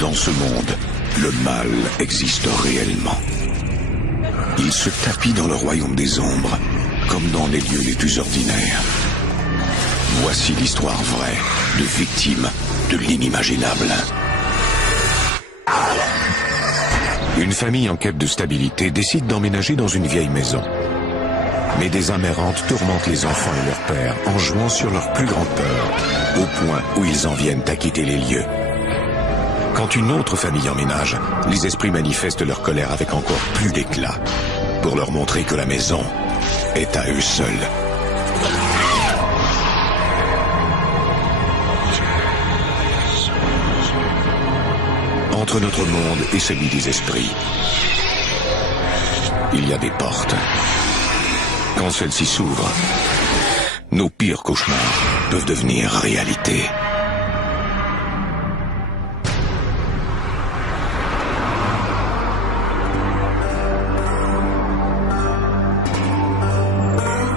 Dans ce monde, le mal existe réellement. Il se tapit dans le royaume des ombres, comme dans les lieux les plus ordinaires. Voici l'histoire vraie de victimes de l'inimaginable. Une famille en quête de stabilité décide d'emménager dans une vieille maison. Mais des âmes errantes tourmentent les enfants et leur père en jouant sur leur plus grande peur, au point où ils en viennent à quitter les lieux. Quand une autre famille emménage, les esprits manifestent leur colère avec encore plus d'éclat, pour leur montrer que la maison est à eux seuls. Entre notre monde et celui des esprits, il y a des portes. Quand celles-ci s'ouvrent, nos pires cauchemars peuvent devenir réalité.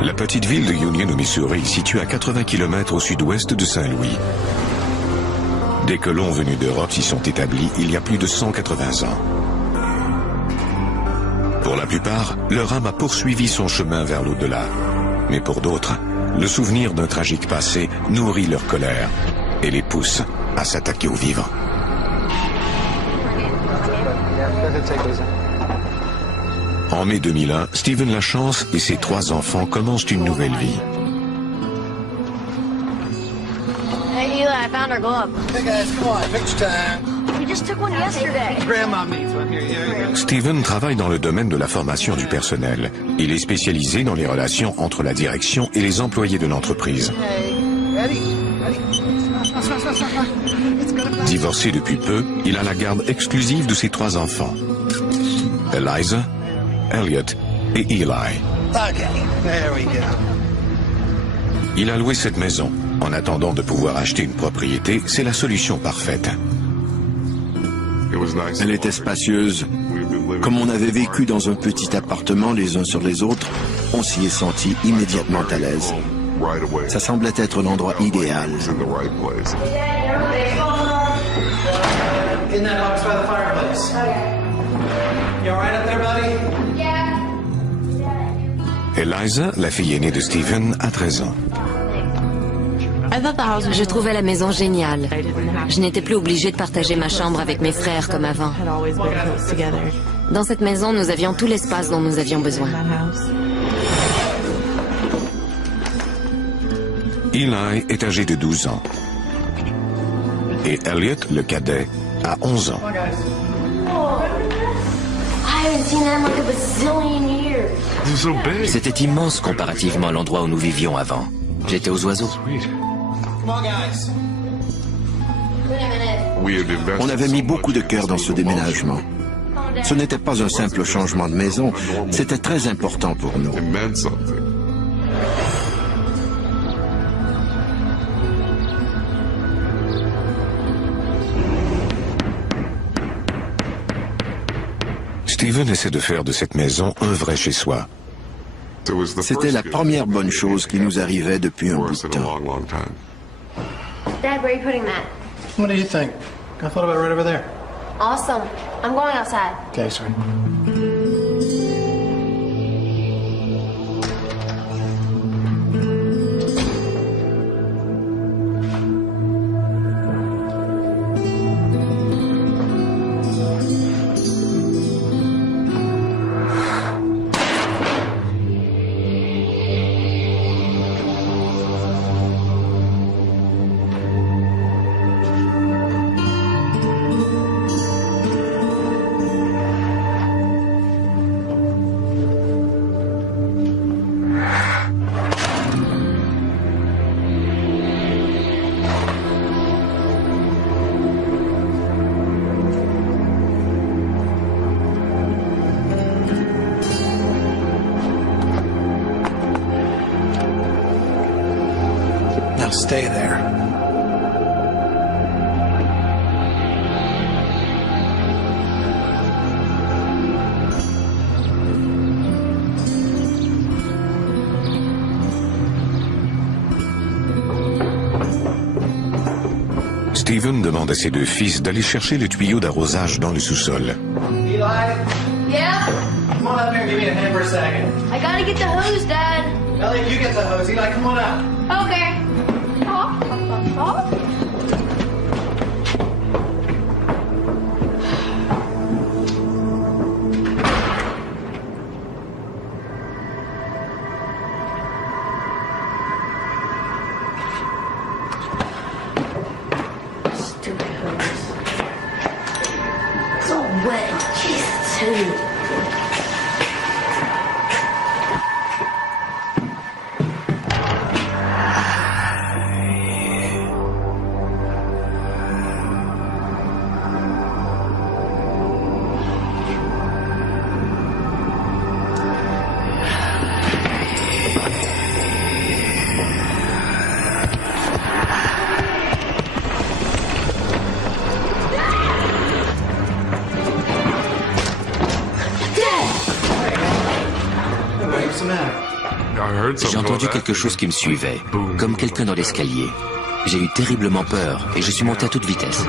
La petite ville de Union au Missouri est située à 80 km au sud-ouest de Saint-Louis. Des colons venus d'Europe s'y sont établis il y a plus de 180 ans. Pour la plupart, leur âme a poursuivi son chemin vers l'au-delà. Mais pour d'autres, le souvenir d'un tragique passé nourrit leur colère et les pousse à s'attaquer aux vivants. En mai 2001, Steven Lachance et ses 3 enfants commencent une nouvelle vie. Hey Eli, I found our glove. Hey guys, come on, picture time. We just took one yesterday. Grandma needs one. Here. Steven travaille dans le domaine de la formation du personnel. Il est spécialisé dans les relations entre la direction et les employés de l'entreprise. Hey, ready? Divorcé depuis peu, il a la garde exclusive de ses 3 enfants. Eliza, Elliot et Eli. Okay, there we go. Il a loué cette maison. En attendant de pouvoir acheter une propriété, c'est la solution parfaite. Elle était spacieuse. Comme on avait vécu dans un petit appartement les uns sur les autres, on s'y est senti immédiatement à l'aise. Ça semblait être l'endroit idéal. In that box by the fireplace. You all right up there, buddy? Eliza, la fille aînée de Steven, a 13 ans. Je trouvais la maison géniale. Je n'étais plus obligée de partager ma chambre avec mes frères comme avant. Dans cette maison, nous avions tout l'espace dont nous avions besoin. Eli est âgé de 12 ans. Et Elliot, le cadet, a 11 ans. C'était immense comparativement à l'endroit où nous vivions avant. J'étais aux oiseaux. Come on, guys. On avait mis beaucoup de cœur dans ce déménagement. Ce n'était pas un simple changement de maison, c'était très important pour nous. Steven essaie de faire de cette maison un vrai chez-soi. C'était la première bonne chose qui nous arrivait depuis un bout de temps. Dad, where are you putting that? What do you think? I thought about it right over there. Awesome. I'm going outside. Okay, sorry. Stay there. Steven demande à ses deux fils d'aller chercher le tuyau d'arrosage dans le sous-sol. Eli? Yeah? Come on up here and give me a hand for a second. I gotta get the hose, Dad. Elliot, you get the hose. Eli, come on up. Okay. Stupid hose. It's all wet. Jesus, too. J'ai entendu quelque chose qui me suivait, comme quelqu'un dans l'escalier. J'ai eu terriblement peur et je suis monté à toute vitesse.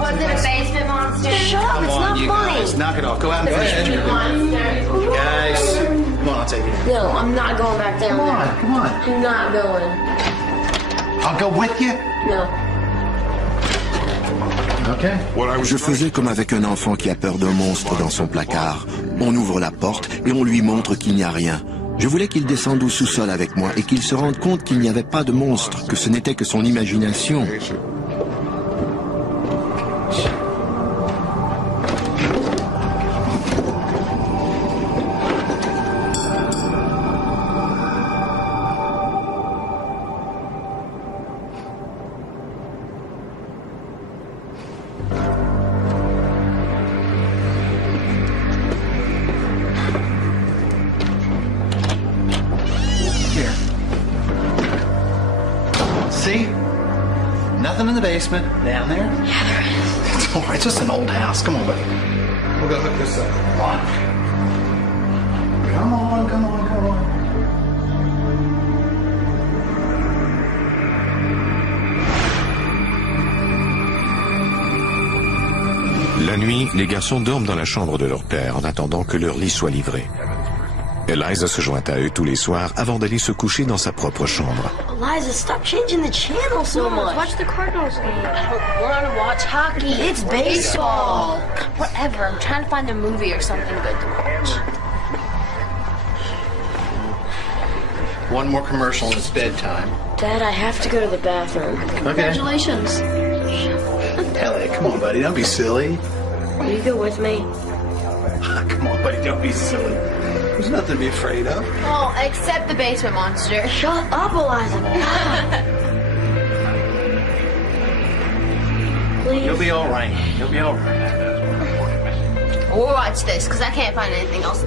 Was it a basement monster? Shut up, it's not funny. Knock it off. Go out and play. Guys, come on, I'll take you. No, I'm not going back down there. Come on. I'm not going. I'll go with you. No. Okay. Je faisais comme avec un enfant qui a peur d'un monstre dans son placard. On ouvre la porte et on lui montre qu'il n'y a rien. Je voulais qu'il descende au sous-sol avec moi et qu'il se rende compte qu'il n'y avait pas de monstre, que ce n'était que son imagination. See? Nothing in the basement. Down there? Yeah, there is. It's all right. It's just an old house. Come on, buddy. We'll go hook this up. Come on. Come on, come on, come on. La nuit, les garçons dorment dans la chambre de leur père en attendant que leur lit soit livré. Eliza se joint à eux tous les soirs avant d'aller se coucher dans sa propre chambre. Eliza, stop changing the channel so much. Watch the Cardinals game. I don't want to watch hockey. It's baseball. Whatever. I'm trying to find a movie or something good to watch. One more commercial and it's bedtime. Dad, I have to go to the bathroom. Congratulations. Elliot, come on, buddy. Don't be silly. Will you go with me? Come on, buddy. Don't be silly. There's nothing to be afraid of. Oh, except the basement monster. Shut up, Eliza. Please. You'll be all right. You'll be all right. We'll watch this, because I can't find anything else.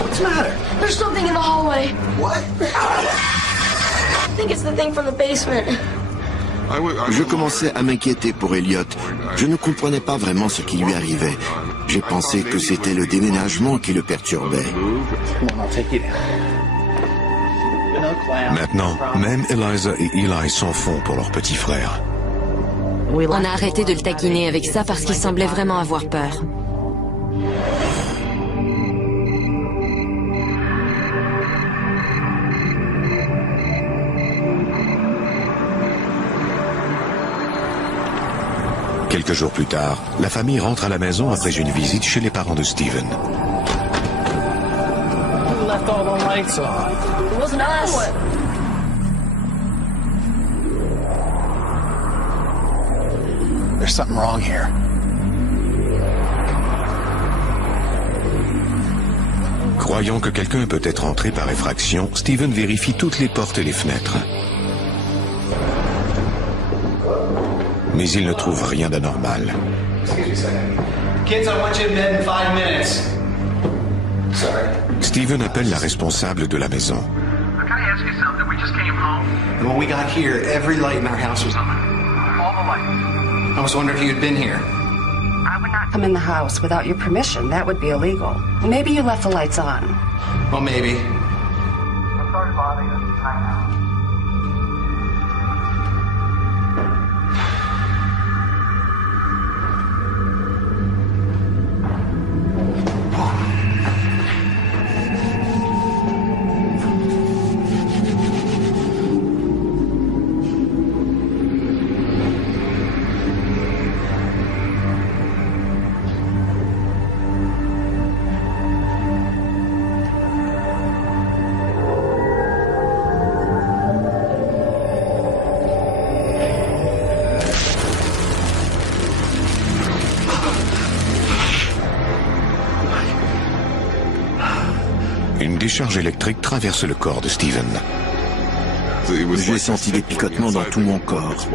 What's the matter? There's something in the hallway. What? I think it's the thing from the basement. Je commençais à m'inquiéter pour Elliot. Je ne comprenais pas vraiment ce qui lui arrivait. J'ai pensé que c'était le déménagement qui le perturbait. Maintenant, même Eliza et Eli s'en font pour leur petit frère. On a arrêté de le taquiner avec ça parce qu'il semblait vraiment avoir peur. Quelques jours plus tard, la famille rentre à la maison après une visite chez les parents de Steven. Left all the lights on. It wasn't us. There's something wrong here. Croyant que quelqu'un peut être entré par effraction, Steven vérifie toutes les portes et les fenêtres. Mais il ne trouve rien d'anormal. Kids, I want you in bed in 5 minutes. Sorry. Steven appelle la responsable de la maison. Can I ask you something? We just came home. And when we got here, every light in our house was on. All the lights. I was wondering if you'd been here. I would not. Come in the house without your permission. That would be illegal. Maybe you left the lights on. Well, maybe. I'm sorry to bother you. I know. Une décharge électrique traverse le corps de Steven. J'ai senti des picotements dans tout mon corps.